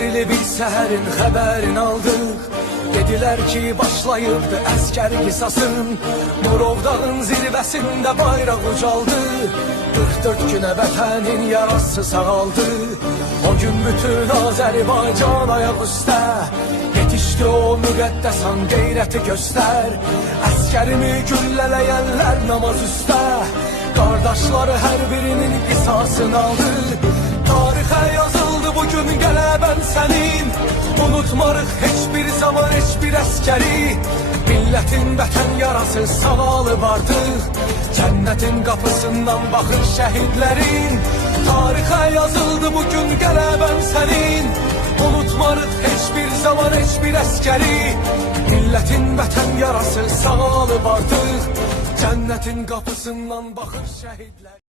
Sirli bir səhərin xəbərini aldıq. Dedilər ki, başlayıbdı əskər qisasın. Murovdağın zirvəsində bayraq ucaldı. 44 günə vətənin yarası sağaldı. O gün bütün Azərbaycan ayaq üstə. Yetişdi o müqəddəsan qeyrəti göstər. Əskərimi güllələyənlər namaz üstə. Qardaşları hər birinin qisasını aldı. Tarixə yazıldı bugün qələbən sənin. Unutmarıq heç bir zaman heç bir əskəri. Millətin vətən yarası sağalıb artıq. Cənnətin qapısından baxır şəhidlərin. Tarixə yazıldı bugün qələbən sənin. Unutmarıq heç bir zaman heç bir əskəri. Millətin vətən yarası sağalıb artıq. Cənnətin qapısından baxır şəhidlər.